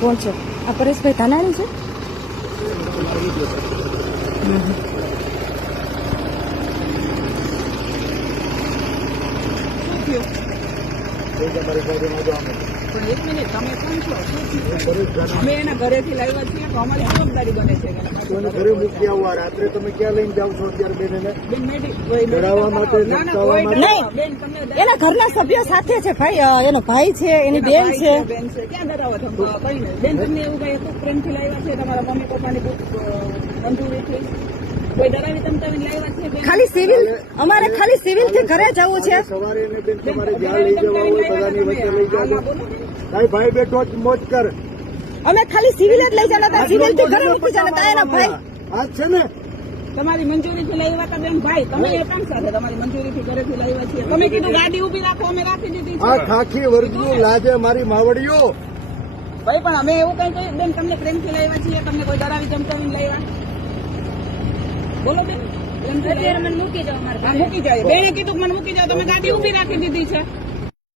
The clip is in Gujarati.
કોણ છે? આ પરેશભાઈ ધાનાણી છે? પણ એક મિનિટ, તમે કોણ છો? અમે એના ઘરેથી લાવ્યા છીએ તો અમારી જવાબદારી બને છે ઘરે મૂકી આવવા. રાત્રે તમે ક્યાં લઈને જાવ છો અત્યારે બેન એને? ચડાવવા માટે, ધમકાવવા માટે? નહીં, એના ઘરના સભ્યો સાથે છે ભાઈ, એનો ભાઈ છે, એની બેન છે. ક્યાં ડરાવો ધમકાવવા? કઈ નહીં બેન, તમને એવું કઈ પ્રેમથી લાવ્યા છે તમારા મમ્મી પપ્પાની મંજૂરીથી? કોઈ ડરાવી ધમકાવીને લાવ્યા છે? ખાલી સિવિલ, અમારે ખાલી સિવિલ થી ઘરે જવું છે. સવારે એને બેન તમારે જ્યાં લઈ જવા હોય બધાની વચ્ચે લઈ જાવ. ભાઈ ભાઈ બેઠો જ મોજ કર. અમે ખાલી સિવિલ જ લઈ જતા હતા, સિવિલ થી ઘરે મૂકી જતા હતા એના ભાઈ. આ છે ને તમારી મંજૂરીથી લાવ્યા હતા બેન ભાઈ, તમે એ કામ સાથે તમારી મંજૂરીથી ઘરેથી લાવ્યા છીએ. તમે કીધું ગાડી ઉભી રાખો, અમે રાખી દીધી આ છે. ખાખી વર્ગનું લાજે મારી માવડીઓ. ભાઈ પણ અમે એવું કઈ કહ્યું બેન, તમને પ્રેમથી લાવ્યા છીએ, તમને કોઈ ડરાવી ધમકાવીને લાવ્યા? બોલો બેન, પ્રેમથી લાવ્યા? મૂકી જાઓ, મૂકી જાય. બેને કીધું મને મૂકી જાઓ, તમે ગાડી ઉભી રાખી દીધી છે.